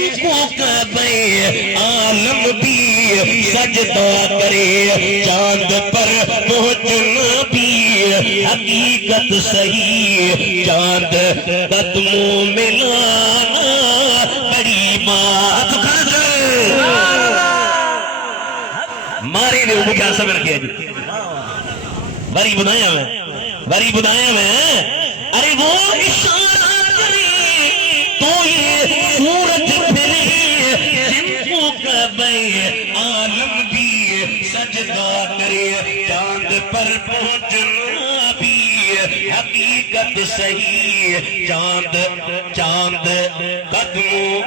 جن کو کعبہ عالم بھی سجدہ کرے چاند پر پہنچنا بھی حقیقت صحیح چاند قدموں میں لانا بڑی بات مارے نے وہ کیا صبر کیا جی بری بنایا میں ارے وہ اشارہ کرے تو یہ سورج پھیلے جن کو کعبہ عالم بھی سجدہ کرے چاند پر پہنچنا بھی حقیقت صحیح چاند قدموں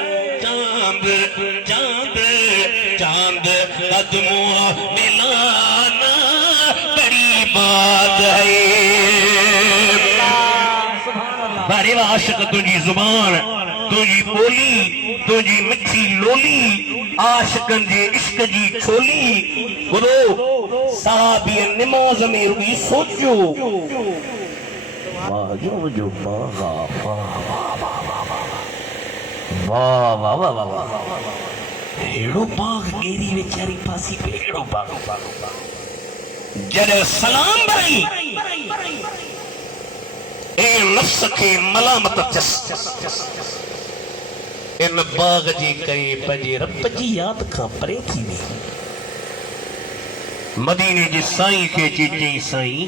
چاند قدموں ملانا بڑی بات ہے بارے عاشق تجھی زبان تجھی بولی تجھی مٹھی لولی عاشقن جے عشق جی چھولی گرو صحابی نماز میں روی سوچو واجو جو واہ ہیڑو باغ گیری ویچاری پاسی پہ ہیڑو باغ جد سلام بھائی اے نفس کے ملامت چس ان باغ جی کرے پجے رب جی یاد کا پرے تھی نہیں مدینے جی سائیں کے چیچیں سائیں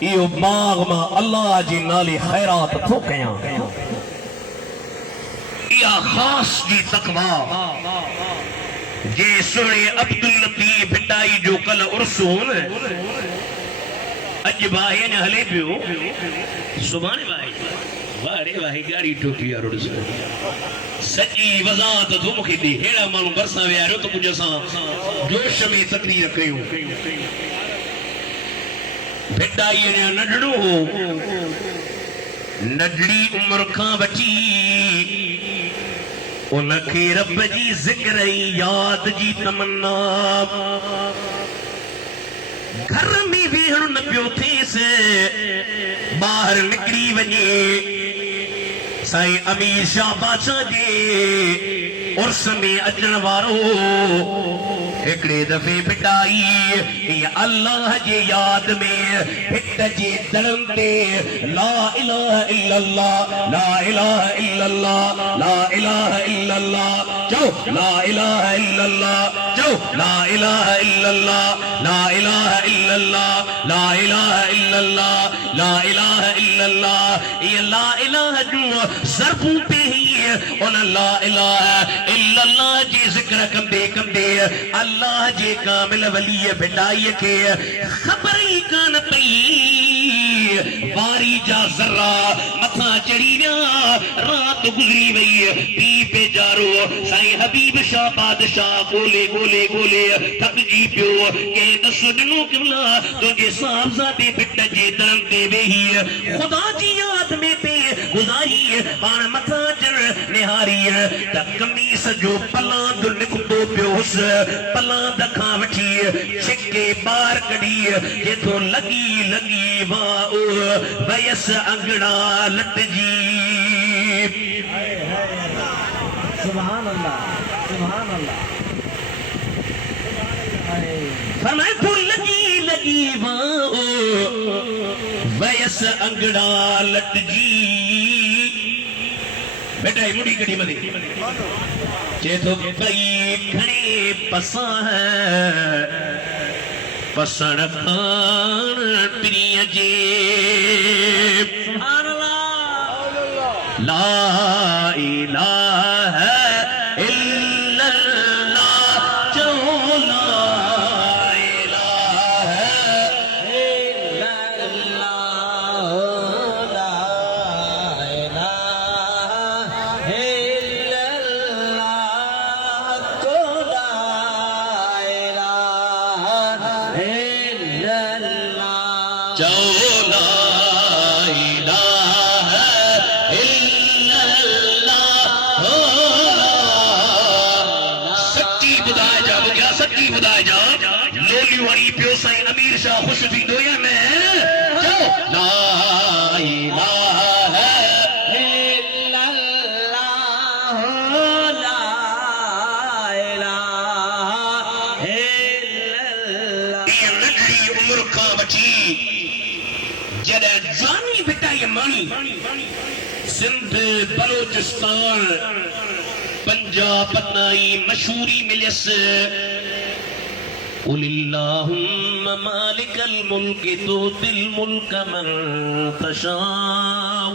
ایو باغ ما اللہ جی نالی خیرات تو کیاں یا خاص جی تقوی جے سوڑے عبداللطیف بھٹائی جو کل عرسون اج باہی نے ہلے پیو سبحان باہی وارے باہی گاڑی ٹوٹی اور عرسون سچی وضاحت تو مکھی دی ہیڑا مانو برسا ویارو تو مجھے ساں جوش میں تقریر کیوں بھٹائی نے نڈڑو نڈڑی عمر کھاں بچی انکے رب جی ذکر یاد جی تمنا گھر میں ویہڑ نہ پیو تھے سے باہر نکری ونجے سائیں امیر شاہ بادشاہ جے عرس میں اچن وارو ایکڑے دفعے بٹائی یہ اللہ جے یاد میں ہٹ جے دڑم تے لا الہ الا اللہ لا الہ الا اللہ لا الہ الا اللہ جو لا الہ الا اللہ جو لا الہ الا اللہ لا الہ الا اللہ لا الہ الا اللہ لا الہ الا اللہ یہ لا الہ جو ضربوں پہ ہی ان لا الہ الا اللہ جی ذکر کم دے اللہ جے کامل ولی بھٹائی کے خبر ہی کان پئی واری جا ذرہ متھا چڑی ویا رات گزری وئی پی پہ جارو سائیں حبیب شاہ بادشاہ گولے تھک جی پیو کہ دس دنوں قبلہ تجھے صاحبزادے بٹ جے درم تے وہی خدا جی یاد میں پہ گزاری پان متھا چڑ نہاری تکمیس جو پلان دل نکتو پیوس پلان دکھاں وٹھی چھکے بار کڑی یہ تو لگی واؤ ویس انگڑا لٹ جی سبحان اللہ فرمائے تو لگی واؤ ویس انگڑا لٹ جی بیٹا یہ مڑی کڑی مدی چے تو کئی کھڑے پساں ہے پسڑ کھان پریہ جے سبحان اللہ لا الہ الا اللہ جو لا الہ الا اللہ لا الہ الا اللہ تو لا الہ الا اللہ جو لا الہ الا اللہ سچی بدائے جا وہ کیا سچی بدائے جا لولی وڑی پیو سائیں امیر شاہ خوش بھی دویا میں جو لا الہ الا اللہ سندھ بلوچستان پنجاب پتنائی مشہوری ملس قل اللہم مالک الملک تؤتی الملک من تشاء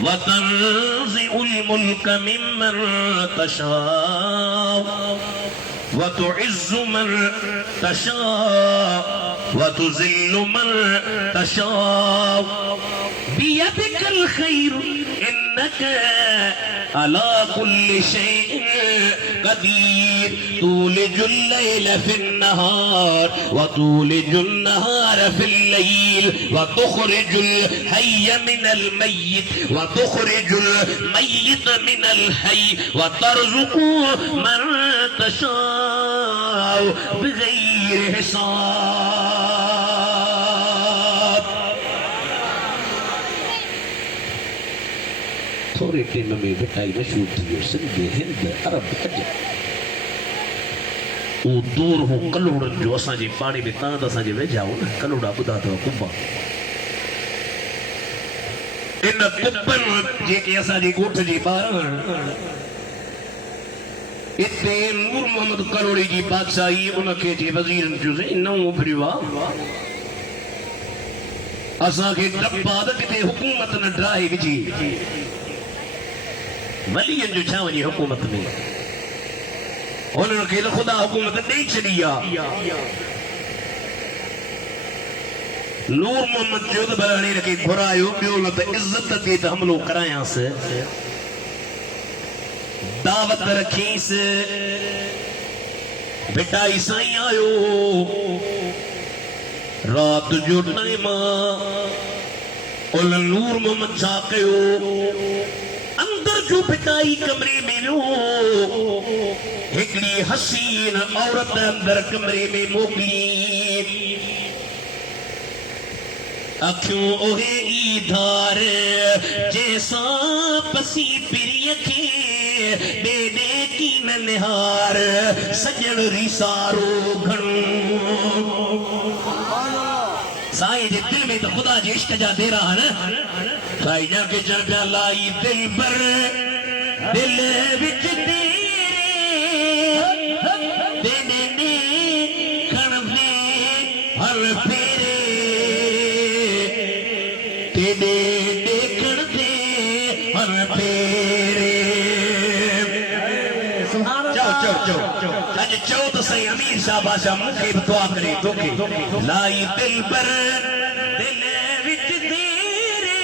وتنزع الملك ممن تشاء وتعز من تشاء وتذل من تشاء بيدك الخير إنك على كل شيء قدير تولج الليل في النهار وتولج النهار في الليل وتخرج الحي من الميت وتخرج الميت من الحي وترزق من تشاء بغير حساب. تھوڑے ٹیم میں بٹائی مشہور تھی سندھ ہند عرب عجم او دور ہو کلوڑن جو اساں جی پانی میں تاند اساں جی ویجھاؤ نا کلوڑا بدھا تو کبا ان کبن جے کہ اساں جی کوٹھ جی باران اتنے نور محمد کلوڑی جی بادشاہی ان کے جی وزیرن جو سے نو بھریوا اساں کے ڈبا دا کتے حکومت نہ ڈرائی وجی ولیین جو چھاو جی حکومت میں انہوں نے خدا حکومت نہیں چلیا نور محمد جود بلانی رکھی بھرائیو بیولت عزت دیت حملو کرائیاں سے دعوت رکھی سے بٹائی سائیں آئیو رات جو ٹائمہ اولن نور محمد چاکیو اندر جو بٹائی کمرے میں لو ایکڑی حسین عورت اندر کمرے میں موکلی اکھیوں اوہے ایدھار جیسا پسی پری کے دینے کی ننہار سجن ریسارو گھنوں سائی جے دل میں تو خدا جے عشق جا دے رہا نا سائی جا کے چل پیا لائی دل پر دل وچ تیرے نے کھڑ دے ہر پھیرے تیرے نے کھڑ دے ہر پھیرے چو تو صحیح امیر شاہ باشا مکھی بتوا کرے دوکے لائی دل پر دل وچ تیرے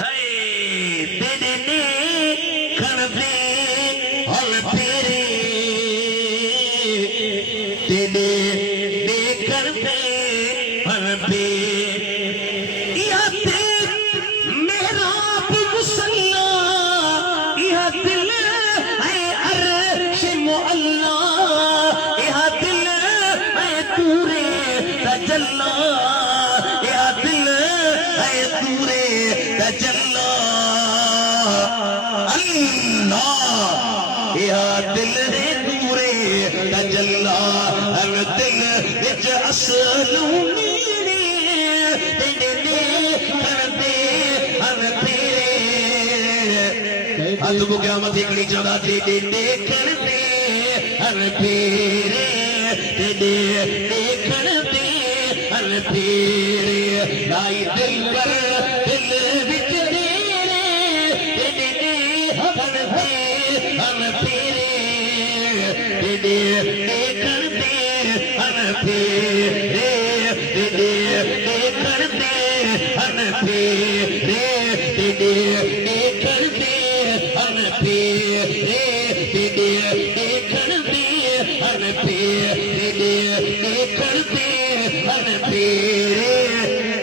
ہائے تیرے نے کھڑ دے ہر پھیرے تیرے نے کھڑ دے ہر پھیرے یہ دل محراب مسلح یہ دل یا دل ہے تورے تجلا اللہ یا دل ہے تورے تجلا ہر دل وچ اصلوں میرے تیرے کر دے ہر تیرے ادب قیامت اکڑی چودا تیرے کر دے ہر تیرے تیرے کر دے ہر تیرے لائی دل پر دل وچ تیرے تیرے کر دے ہر تیرے تیرے کر دے ہر تیرے تیرے کر دے ہر تیرے تیرے کر دے ہر تیرے تیرے کر دے ہر تیرے کر دے ہر تیرے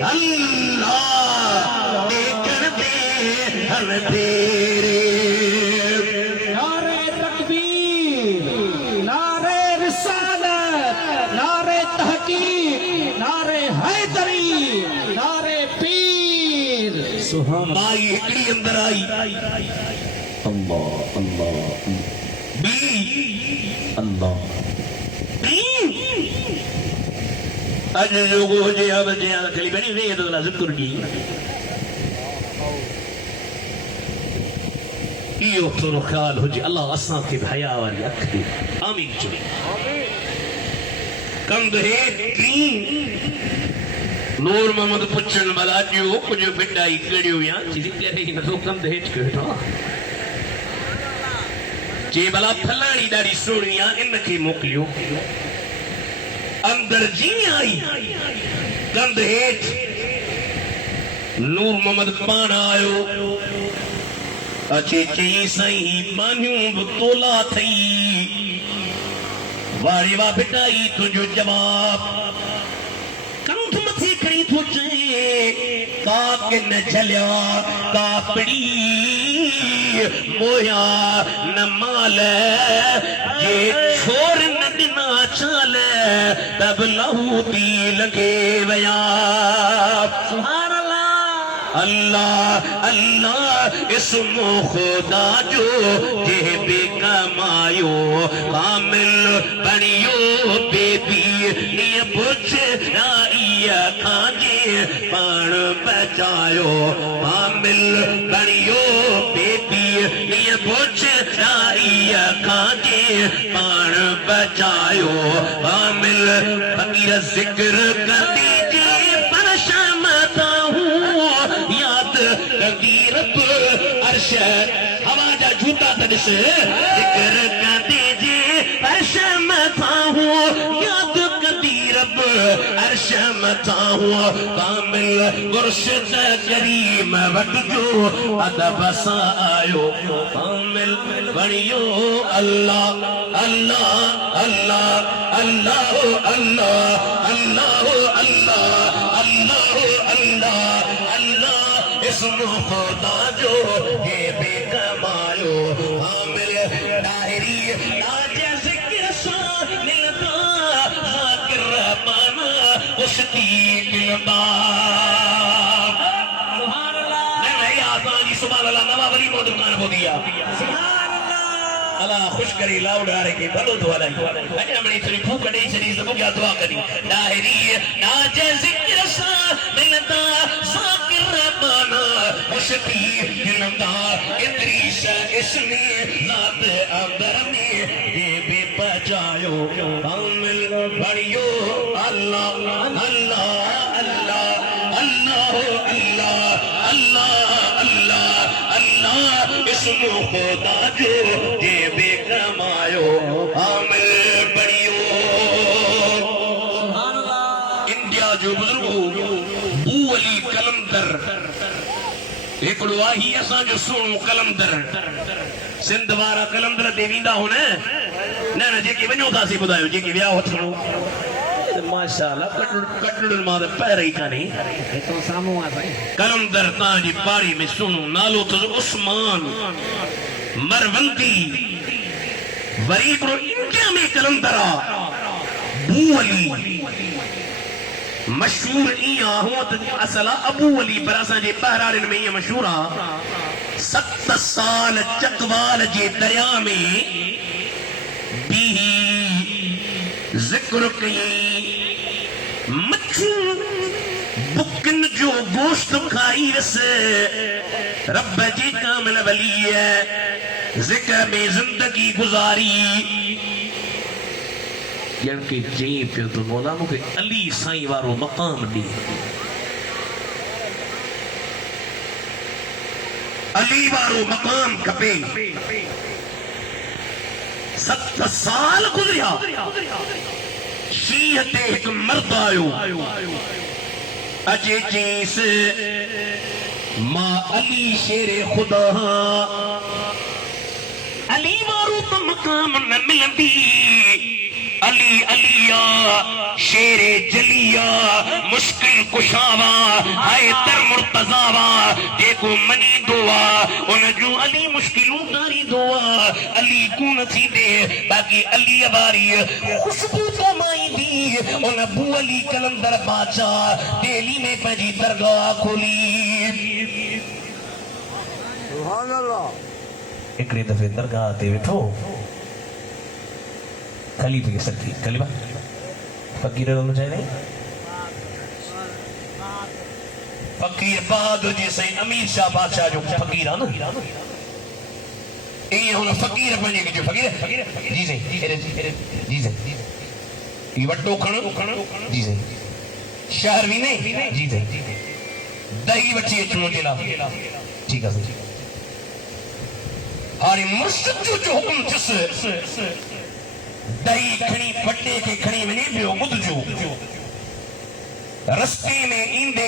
اللہ کر دے ہر تیرے نعرہ تکبیر نعرہ رسالت نعرہ تحقیق نعرہ حیدری نعرہ پیر سبحان اللہ مائی اکڑی اندر آئی اللہ اللہ بی اللہ بی اج جو کو جے اب جے کلی بنی وے تو ذکر کی یہ تو خیال ہو جی اللہ اساں کے بھیا والی اکھ دی آمین چلی کند ہے تین نور محمد پچھن بلا جو کچھ بڑائی کڑیو یا چیزی تیرے ہی نہ تو کند ہے چکتا جے بلا پھلانی داری سونیا ان کے موکلیو اندر جی آئی کند ہیٹ نور محمد پان آئیو اچھے چی سائیں مانیوں بطولا تھئی واری وا بٹائی تجھو جواب کند متھی کری تو چاہے کاک نہ جلیا کاپڑی مویا نہ مال یہ چھوڑ نہ دنا چال تب لہو تی لگے ویا سبحان اللہ اللہ اسم خدا جو یہ بے کمایو کامل بنیو بے بی نی بچ رائیا کھاجے پان بچایو کامل بنیو بے بی نی بچ رائیا کھاجے پان بچایو کامل فقیر ذکر کر دیجئے پرشمتا یاد کردی رب عرش ہوا جا جھوٹا تنس ذکر کر دیجئے عرش متا ہوں یاد کردی رب عرش متا ہوں کامل مرشد کریم وقت جو ادب سا آئیو کامل بنیو اللہ اللہ اللہ اللہ اللہ اللہ اللہ اللہ اللہ اسم خدا جو یہ بے کمایو عامل ڈاہری آج ذکر سا ملتا ذاکر رحمانا اشتی کلباب سبحان اللہ میں آسان جی سبحان اللہ نواب علی موت مکان ہو دیا سبحان اللہ خوش کری لاؤ ڈارے کے بلو دعا لائی اجھا منی تری پھوک کڑی شریف سے بگیا دعا کری ڈاہری آج ذکر سا ملتا ذاکر رحمانا اشتی کلباب ادریس اسمی ذات اندر میں یہ بھی بچایو کامل بڑیو اللہ اللہ اللہ اللہ اللہ اللہ اللہ اللہ اسم خدا جو یہ بھی کمایو کامل بڑیو انڈیا جو بزرگو بو علی کلندر ایکڑو آہی ایسا جو سونو کلندر سندھ وارا کلندر دے ویندا ہونا نہ نہ جے کی ونجو تھا سی بدایو جے کی ویا وٹھو ماشاءاللہ کٹڑ ماں پیر ہی کانی تو سامو آ بھائی کلندر تاں جی پاڑی میں سونو نالو تو عثمان مروندی وریب رو انڈیا میں کلندرا بو علی مشہور ایاں ہوں اصلا ابو علی پر اساں جے بہرارن میں یہ مشہور 7 سال چکوال جے دریا میں بھی ذکر کئی مچھو بکن جو گوشت کھائی رس رب جی کامل ولی ہے ذکر میں زندگی گزاری یعنی کہ جی پیو تو مولا مکہ علی سائیں وارو مقام دی علی وارو مقام کپے 7 سال گزریا شیعت ایک مرد آئیو اجے جیس ماں علی شیر خدا علی وارو تو مقام نہ ملندی علی علیہ شیر جلیہ مشکل کشاوا ہائے تر مرتضاوا دیکھو منی دعا ان جو علی مشکلوں داری دعا علی کون سی دے باقی علی باری خوشبو تو مائی دی ان ابو علی کلندر باچا دہلی میں پہنچی درگاہ کھولی سبحان اللہ ایکڑی دفعے درگاہ تے وٹھو خلیفے کی سکتی کلمہ فقیر ہونا چاہیے نہیں فقیر بہادر جی سائیں امیر شاہ بادشاہ جو فقیر ہے نا یہ ہونا فقیر بنے گی جو فقیر جی سائیں جی سائیں یہ وٹو کھنا جی سائیں شہر بھی نہیں جی سائیں دہی بچی اچھنو جلا ٹھیک ہے سائیں ہاری مرشد جو حکم جس دہی کھنی پٹے کے کھنی میں نہیں بیو بدھ جو رستے میں ایندے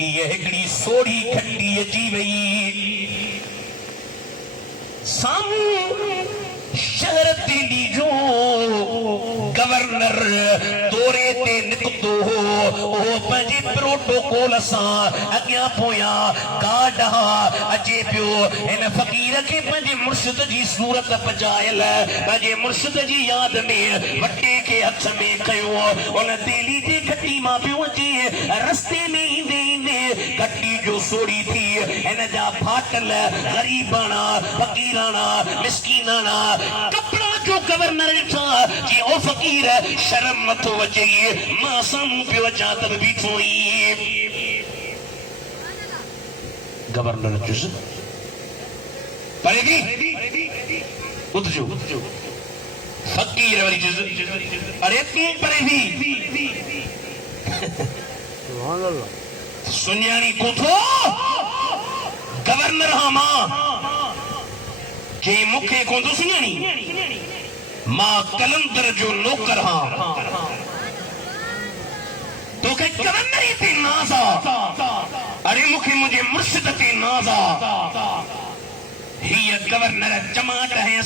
یہ ہکڑی سوڑی کھٹی اچی وئی ساموں شہر دلی جو گورنر دورے تے نکتو او پنجی پروٹوکول سان اگیاں پویا گاڈا اچے پیو ان فقیر کے پنجی مرشد جی صورت پجائل پنجی مرشد جی یاد میں وٹے کے ہتھ میں کیو ان دلی جی کھٹی ماں پیو جی رستے میں ایندے کھٹی جو سوڑی تھی ان جا پھاٹل غریبانا فقیرانا مسکینانا کپڑا جو گورنر تھا جی او فقیر شرم متو وچئی ماں ساموں پہ وچا تب بیٹھوئی گورنر جس پڑے گی ات جو فقیر والی جس ارے تم پڑے گی سنیانی کو تھو گورنر ہاں ماں کہ مکھے کو تو سنیانی ماں کلندر جو نوکر ہاں تو کہ گورنری تے نازا ارے مکھے مجھے مرشد تے نازا ہی گورنر جماعت ہے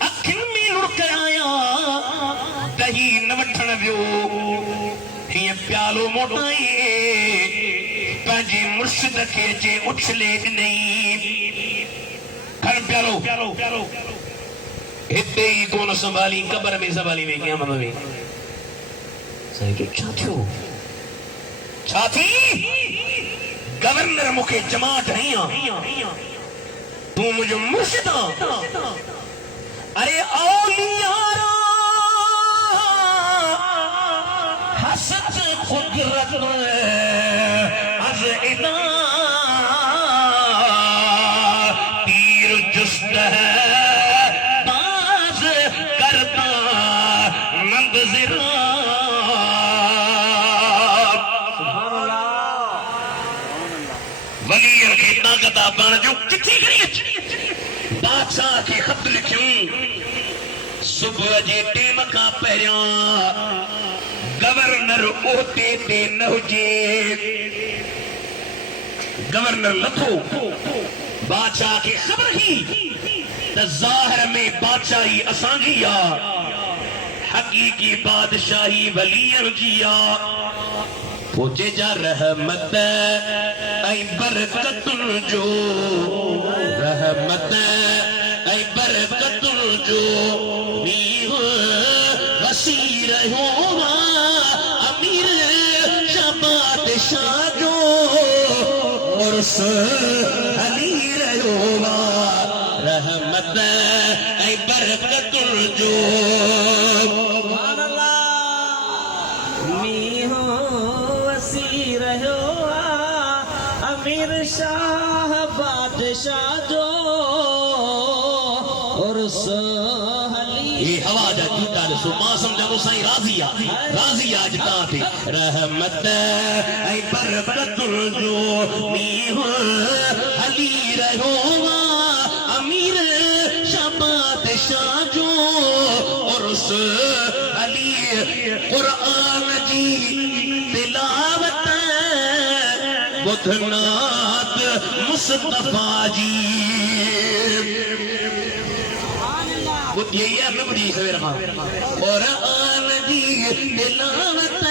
اکھن میں لڑک آیا دہی نوٹھن بیو ہی پیالو موٹائے پانجی مرشد کے جے اچھلے نہیں کھڑ پیالو ہتے ہی کون سنبھالی قبر میں سنبھالی میں کیا ماما میں سائیں جو چھاتیو چھاتی گورنر مکے جماعت نہیں تو مجھے مرشد ارے اولیارا حسد قدرت از ادا تیر جست ہے بان جو کتھی گئی بادشاہ کے خط لکھوں صبح جے ٹیم کا پہریاں گورنر اوتے تے نہ ہوجے گورنر لکھو بادشاہ کی خبر ہی ظاہر میں بادشاہی اسانگیا حقیقی بادشاہی ولیاں جیا پوچھے جا رحمت اے برکت جو رحمت اے برکت جو نیو وسیر ہوا امیر شباد شاہ جو عرص علی رہوا رحمت اے برکت جو شاہ بادشاہ جو اور سہلی یہ ہوا جا جھوٹا لسو ماں سمجھا وہ سائیں راضی آج کہاں رحمت اے برکت جو نیو علی رہوا امیر شاہ بادشاہ جو اور سہلی قرآن جی تلاوت بدھنات مصطفیٰ جی بدھ یہی ہے میں بڑی سویر خواہ قرآن جی تلاوت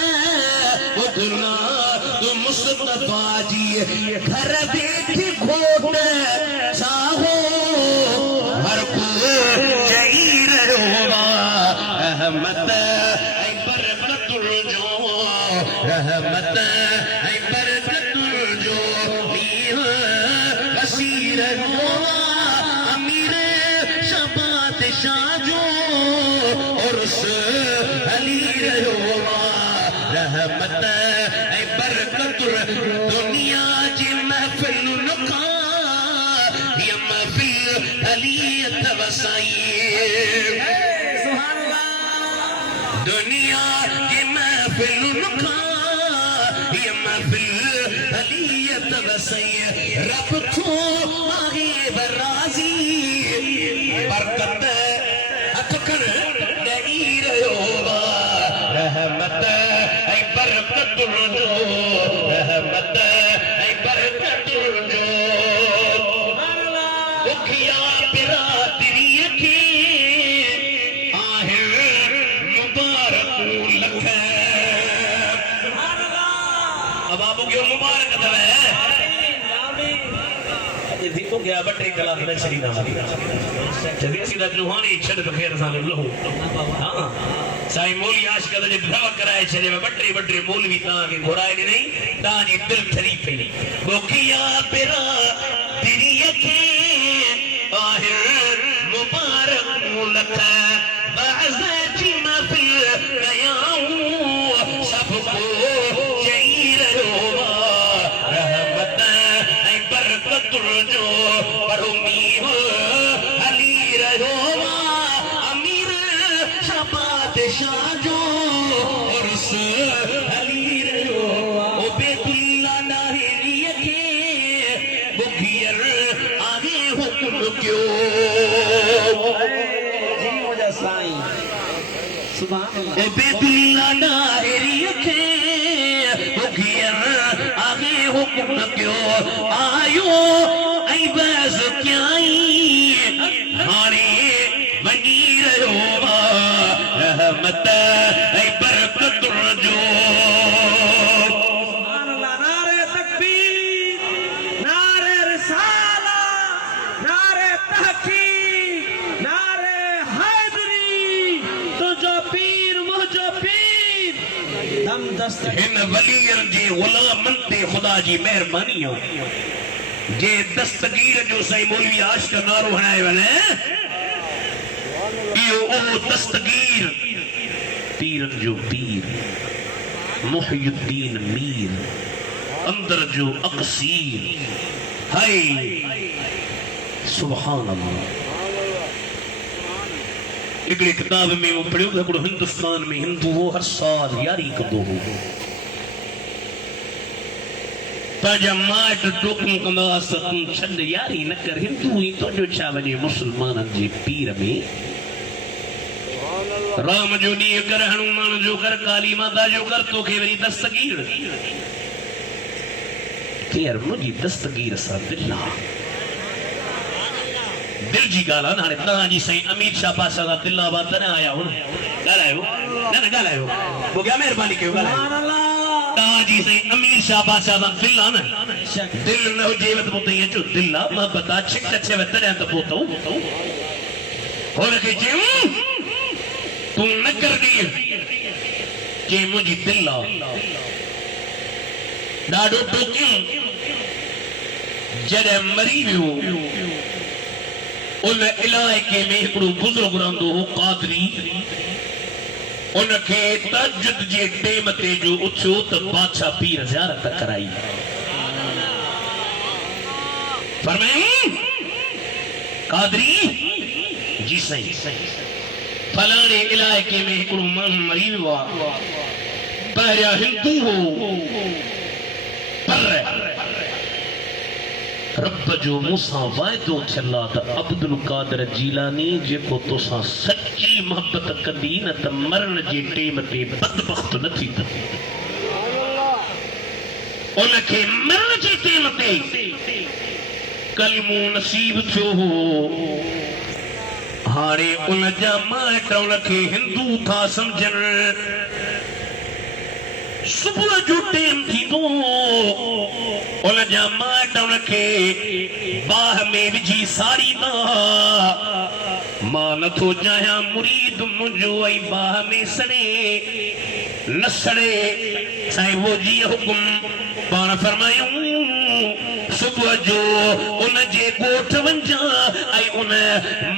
بدھنات مصطفیٰ جی گھر بیٹھی کھوٹ چاہو ہر کو جائیر ہوگا رحمت اے برکت جو رحمت اے برکت امیر شباد شاہ جو عرص رحمت اے برکت دنیا جی محفل نکا یا محفل علیت وسائی دنیا جی محفل نکا یا محفل علیت وسائی رب تو آگے برازی برکت اتکر نہیں رہو رحمت اے برکت جو رحمت اے برکت جو دکھیا برادری کی آہر مبارک لکھ اب آپ کیوں مبارک دو ہے یہ دیکھو گیا بٹے کلا میں شرینا مالی جدی سیدھا جوہانی چھڑ بخیر سانے لہو ہاں سائی مولی عاشقہ دا جب دھوا کرائے چھڑے میں بٹری مولوی تاں گھرائے نہیں تاں جی دل تھری پہ نہیں بکیا پیرا تیری یکی آہر مبارک ملک بعضی محفل قیاؤں سب کو چہیر رہا رحمت اے برکت جو پڑھومی ہو علی رہا امیر شباد شاہ جو اور اس علی رہا او بیت اللہ ناہری کے بکیر آگے حکم کیوں جی مجھے سائیں سبحان اللہ او بیت اللہ ناہری کے بکیر آگے حکم کیوں آئیو ای بیز کیائی ہانے بنی رہو رحمت ای برکت جو سبحان اللہ نعرہ تکبیر نعرہ رسالہ نعرہ تحقیق نعرہ حیدری تو جو پیر مجھو پیر دم دست ہن ولیاں جے غلامن تے خدا جی مہربانی ہو جے دستگیر جو سائی مولوی عاشق نارو ہنائے والے ایو او دستگیر پیرن جو پیر محی الدین میر اندر جو اقصیر ہائے سبحان اللہ اگلی کتاب میں وہ پڑھو کہ ہندوستان میں ہندو ہو ہر سال یاری کدو ہو تاجا مائٹ ٹوکن کندہ ستن چھند یاری نکر ہندو ہی تو جو چاہ وجے مسلمان جی پیر میں رام جو نہیں کر ہنومان جو کر کالی ماتا جو کر تو کہ میری دستگیر کہ یار مجھے دستگیر سا دلہ دل جی گالا نانے تاں جی سائیں امیر شاہ پاسا دا دل آباد نہ آیا ہو گالا ہے ہو نہ گالا ہے ہو وہ کیا مہربانی کیوں گالا ہے تاں جی سائیں امیر شاہ پاسا دا دل آنا دل نہ ہو جیوت بوتے ہیں جو دل آ محبت آ چھک اچھے وطر ہیں تو بوتا ہو رکھے جیوں تم نہ کر دیر کہ مجھے دل آ ڈاڑو ٹوکیوں جڑے مری بھی ہو ان علاقے میں ایکڑو بزرگ رہندو ہو قادری ان کے تجد جے ٹیم تے جو اچھو تو بادشاہ پیر زیارت کرائی فرمائیں قادری جی صحیح فلانے علاقے میں ایکڑو من مری ہوا پہریا ہندو ہو پر رب جو موسیٰ وائدوں چھلا تا عبد القادر جیلانی جے کو تو سا سچی محبت کدی نہ تا مرن جے ٹیم تے بدبخت نہ تھی تا ان کے مرن جے ٹیم تے کلمو نصیب چھو ہو ہاڑے ان جا مائٹ ان کے ہندو تھا سمجھن صبح جو ٹیم تھی دو ان جا مائٹ ان کے باہ میں بجی ساری نا ماں نہ تو جایا مرید مجھو ای باہ میں سنے نسڑے سائیں وہ جی حکم پانا فرمائیوں صبح جو ان جے گوٹھ ونجا آئی ان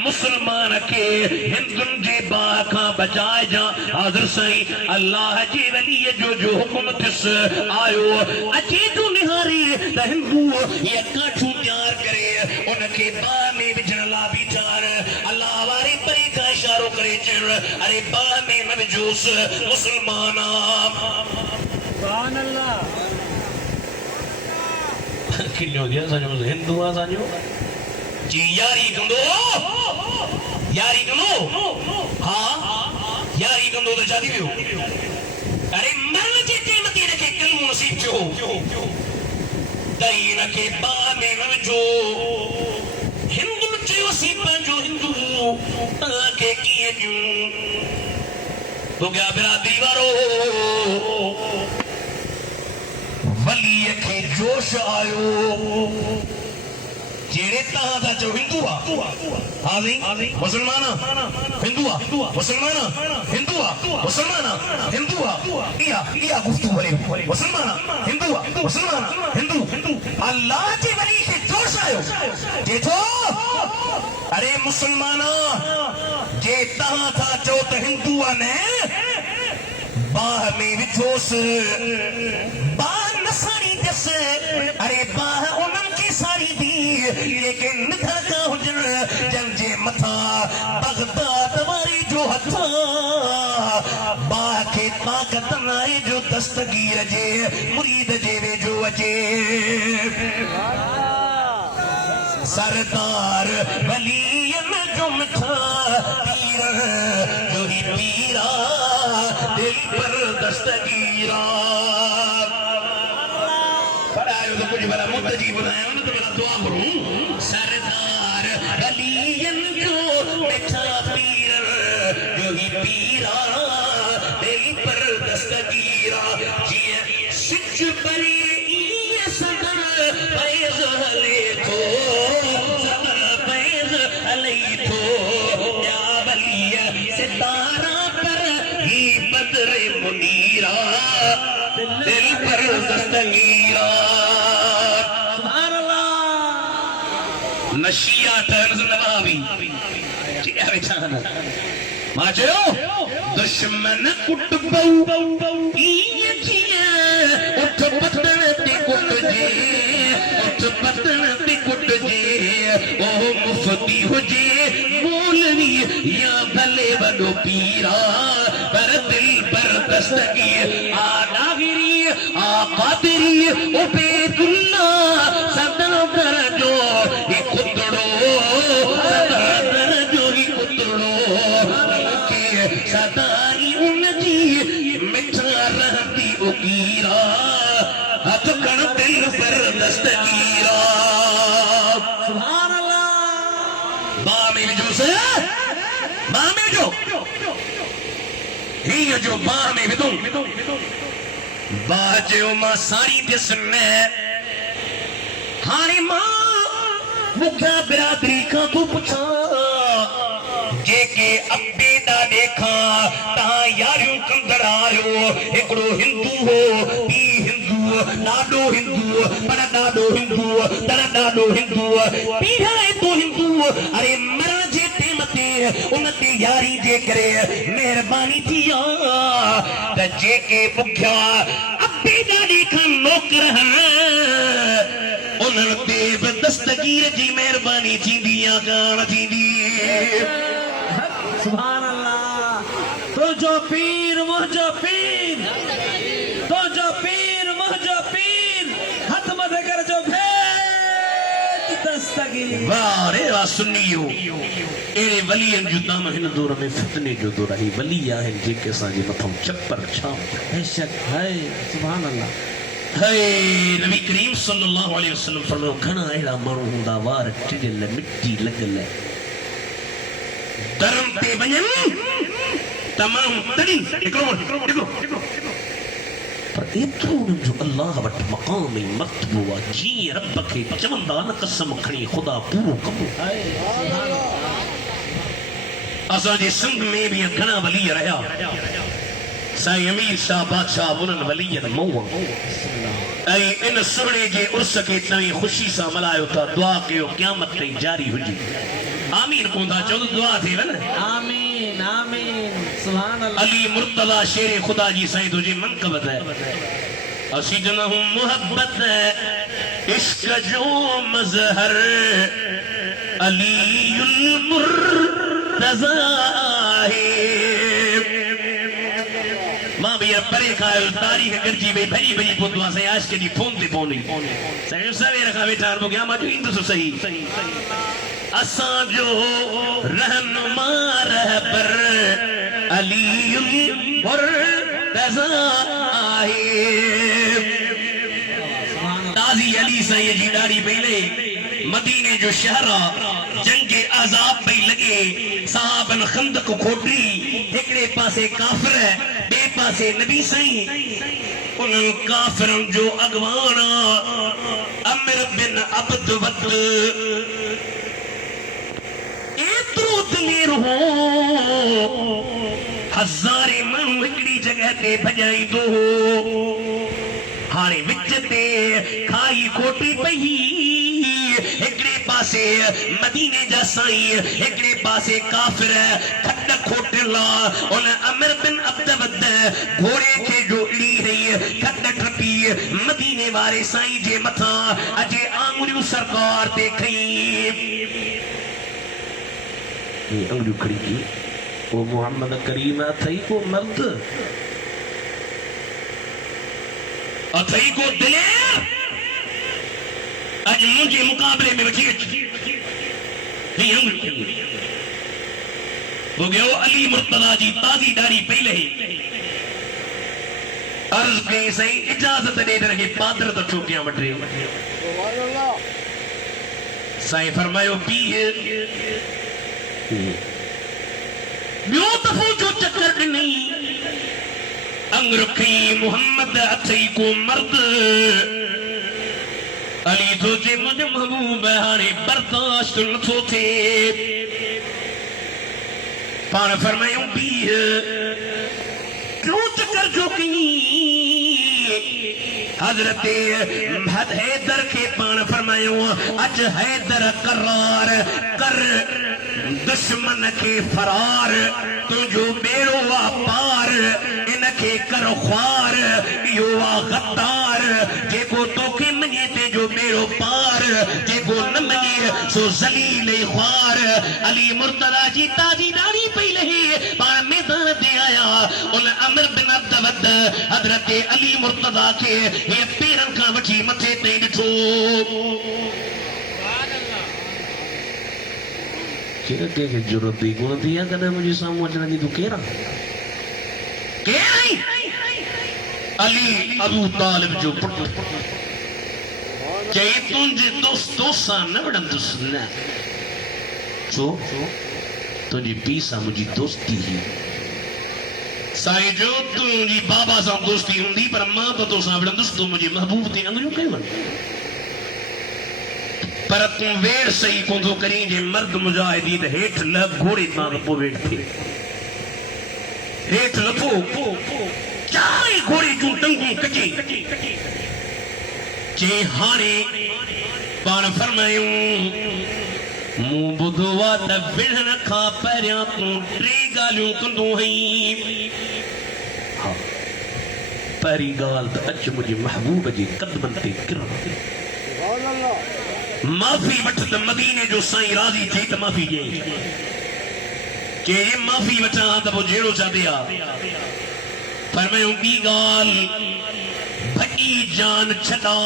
مسلمان کے ہندن جے باکاں بچائے جا حاضر سائیں اللہ جے ولی جو حکم تس آئیو اچھی جو نہاری ہندو یہ کاٹھو تیار کرے ان کے با میں بجن لابی چار اللہ واری پری کا اشارو کرے چر ارے با میں نبجوس مسلمانا سبحان اللہ کنیو دیا سانجو ہندو آ سانجو جی یاری کندو ہاں یاری کندو تو شادی بھی ہو ارے مرن جی قیمتی رکھے کلمو نصیب جو دائین کے با میں جو ہندو جو نصیب جو ہندو تاکہ کیے جو تو کیا برادری وارو ولی کے جوش آئیو جیڑے تاہاں تھا جو ہندوہ حاضری مسلمانہ ہندوہ مسلمانہ ہندوہ مسلمانہ ہندوہ یہ گفتو بھلے مسلمانہ ہندوہ مسلمانہ ہندو اللہ جی ولی کے جوش آئیو دیکھو ارے مسلمانہ جے تاہاں تھا جو تو ہندوہ نے باہ میں وچھوس باہ نسانی دس ارے باہ انم کی ساری دی لیکن نتھا کا حجر جنجے متھا بغداد واری جو ہتھا باہ کے طاقت نائے جو دستگیر جے مرید جے وے جو اجے سردار ولی جو مٹھا پیر جو ہی پیرا دل پر دستگیرا بڑا آئیو تو کچھ بڑا متجیب بنایا انہوں تو بڑا دعا کروں سردار ولی جو مٹھا پیر جو ہی پیرا دل پر دستگیرا جی سچ بری یہ صدر فیض حلے کو ستارہ پر ہی بدر منیرہ دل پر دستگیرہ سبحان اللہ نشیہ ٹرز نوابی چیئے بیچانا ماجو دشمن کٹ بہو یہ کیے اٹھ پتن تی کٹ جے اٹھ پتن تی کٹ جے اوہ مفتی ہو جے مولوی یا بھلے بڑو پیرا پر دل پر دستگیر آداغری آقادری عبید اللہ صدر جو ہی خدڑو صدر جو ہی خدڑو کہ صدائی ان جی مٹھا رہتی اگیرا ہتھ کن دل پر دستگیرا سبحان اللہ بامی جو سے بامی جو ہی جو بامی بدوں باجو ماں ساری دسنے ہاری ماں مکھا برادری کا تو پچھا جے کے ابے دا دیکھا تہاں یاریوں کندر آئیو ایکڑو ہندو ہو پی ہندو ناڈو ہندو بڑا ناڈو ہندو تڑا ناڈو ہندو پیڑھائے تو ہندو ارے مرن جے متے انتے یاری جے کرے مہربانی تھیا تا جے کے بکھیا ابے دا دیکھا نوکر ہیں انہوں نے دستگیر جی مہربانی تھی دیا کان تھی دی سبحان اللہ تو جو پیر وہ جو پیر تو جو پیر وہ جو پیر ہاتھ مدھے کر جو بھید دستگیر وارے سنیو ایرے ولی جو دام ہن دور میں فتنے جو دور ہی ولی آہن جے کے ساں جی مطھم چپر چھام بے شک ہے سبحان اللہ ہے نبی کریم صلی اللہ علیہ وسلم فرمائے گھنا ایڑا مرو ہوندا وار ٹڈل مٹی لگل درم تے بنن تمام تڑی اکرو پر ایترو جو اللہ وٹ مقام مرتبہ جی رب کے چوندا نہ قسم کھڑی خدا پورو کم اساں جی سنگ میں بھی گھنا ولی رہیا سائیں امیر شاہ بادشاہ ونن ولیت موہ اے ان سونے جے عرص کے تائیں خوشی سا ملائیو تا دعا کیو قیامت تائیں جاری ہوجی آمین کوندا چود دعا تھی ون آمین آمین سبحان اللہ علی مرتضی شیر خدا جی سائیں تجھے منقبت ہے اسیدنا ہوں محبت ہے عشق جو مظہر علی المرتضی ہے ماں بھی پرے کھائل تاریخ گرجی بے بھری بھری پوندوا سے آج کے دی پھون دے پونی سائیں سوے رکھا بیٹھا اربو گیا ماں جو ہندو سو صحیح اساں جو رہنما رہبر علی المرتضی ہے تازی علی سائیں جی ڈاری پہلے مدینے جو شہرہ جنگ عذاب پہ لگے صحابن خندق کھوٹری ایکڑے پاسے کافر ہے بے پاسے نبی سائیں انہوں کافرن جو اگوانا امر بن عبد ود ایترو دلیر ہو ہزارے من اکڑی جگہ تے بجائی دو ہاڑے وچتے کھائی کھوٹی پہی ایکڑے پاسے مدینے جا سائیں ایکڑے پاسے کافر ہے کھٹ کھوٹلا انہیں امر بن عبد ود گھوڑے کے جو اڑی رہی کھٹ ٹرپی مدینے وارے سائیں جے متھا اجے آنگلیوں سرکار تے کھئیں انگلیوں کھڑی کی وہ محمد کریم اتھائی کو مرد اتھائی کو دلیر آج مجھے مقابلے میں وچیت نہیں انگلیوں کھڑی وہ گئے علی مرتضی جی تازی داری پہلے ہی عرض کے سائیں اجازت دے در کے پادر تو چوکیاں بٹ رہے سائیں فرمائیو بھی بیو دفو جو چکر نہیں انگ رکھی محمد اتھائی کو مرد علی تو جے مجھے محبوب ہانے برداشت نتو تھے پان فرمائیوں بھی جو چکر جو کی حضرت حیدر کے پان فرمائیوں اج حیدر قرار کر دشمن کے فرار تو جو بیرو پار ان کے کر خوار یو غدار جے کو تو کے منی تے جو بیرو پار جے کو نہ منی سو ذلیل خوار علی مرتضی جی تازی داری پہلے ہی پان میدان دے آیا ان امر بن عبد ود حضرت علی مرتضی کے یہ پیرن کا وچی متھے تے ڈٹھو کیا کہ جرت دی کون دیا کنا مجھے سامو اچھنا دی تو کیرا کیرائی علی ابو طالب جو پٹ چاہیے تنجھے دوستان نہ بڑھن دوستنا چو تنجھے پیسا مجھے دوستی ہی سائیں جو تنجھے بابا سا دوستی ہوں دی پر ماں تو سا بڑھن دوستو مجھے محبوب تے انگریوں کئی من پر تم ویر سہی کندو کریں جے مرد مجاہدی دے ہیٹ لگ گھوڑے تاں پو ویٹ تھے ہیٹ لپو چارے گھوڑے جو ٹنگوں کچے چے ہانے پان فرمائیوں مو بدھوا تا بڑھن کھا پیریاں تو ٹرے گالیوں کندو ہیں پہری گال تا اچ مجھے محبوب جی قدمن تے کرم معافی وٹھت مدینے جو سائیں راضی تھی تا معافی جائیں کہ یہ معافی وٹھا تا وہ جیڑو چا دیا فرمائیوں کی گال بھئی جان چھٹا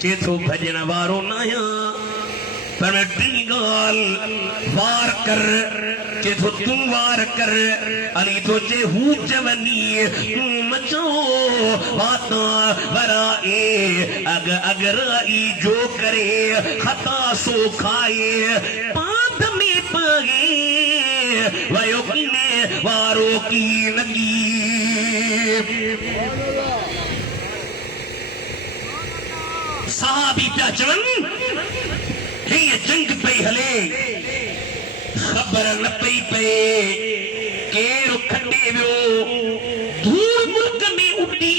چے تو بھجن وارو نایا فرمائیوں کی گال وار کر چے تو تم وار کر علی تو چے ہوں جونی مچو باتا ورائے اگر آئی جو کرے خطا سو کھائے پاند میں پاگے ویو کینے وارو کی نگی صحابی پیاچن ہی جنگ پہ ہلے خبر نہ پئی پہ کیر کھٹے ویو دھول ملک میں اٹھی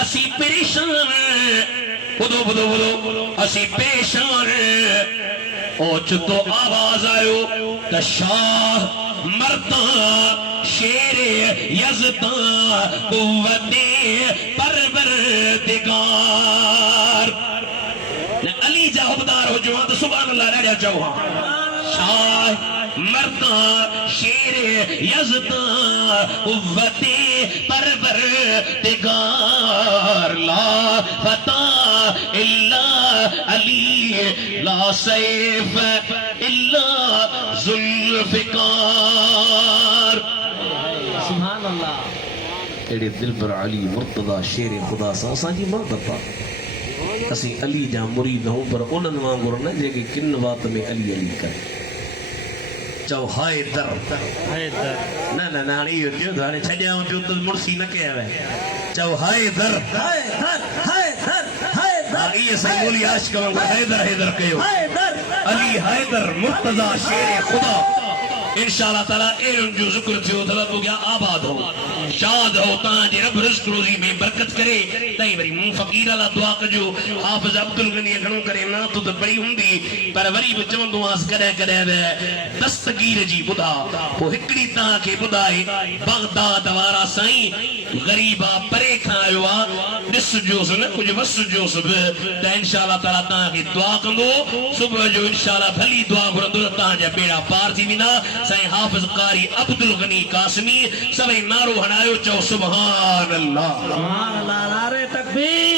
اسی پریشان بدو بدو بدو اسی پریشان اوچ تو آواز آئیو کہ شاہ مردان شیر یزدان قوت پروردگار علی جا حبدار ہو جوان تو سبحان اللہ رہ جوان شاہ مردان شیر یزدان قوت پروردگار لا فتح الا علی لا سیف الا ذوالفقار سبحان اللہ ایڈے دل پر علی مرتضی شیر خدا سا سانجی مرتبہ اسی علی جا مرید ہوں پر انن وانگر نہ جے کہ کن بات میں علی علی کر چاو ہائے در نہ نہ نہ یہ جو دھانے چھڈیا ہوں جو تو مرسی نہ کہہ رہے چاو ہائے در ہائے در ہائے در ہائے در یہ صحیح بولی عاشق وانگر ہائے در کہو علی حیدر مرتضی شیر خدا انشاءاللہ تعالیٰ ایرن جو ذکر تھے طلب ہو گیا آباد ہو شاد ہو تاں جی رب رزق روزی میں برکت کرے تائیں بری من فقیر اللہ دعا کجو حافظ عبدالغنی گھنوں کرے نا تو بڑی ہوں دی پر وری بچمن دعاز کرے کرے دے دستگیر جی بدا وہ ہکڑی تاں کے بدائے بغداد وارا سائیں غریبہ پرے کھائیوا نس جو سن کچھ وس جو سب تا انشاءاللہ تعالیٰ تاں کی دعا کندو صبح جو انشاءاللہ بھلی دعا کرندو تاں جا بیڑا پار تھی وینا سائیں حافظ قاری عبدالغنی قاسمی سبیں نارو ہنائیو چو سبحان اللہ نعرہ تکبیر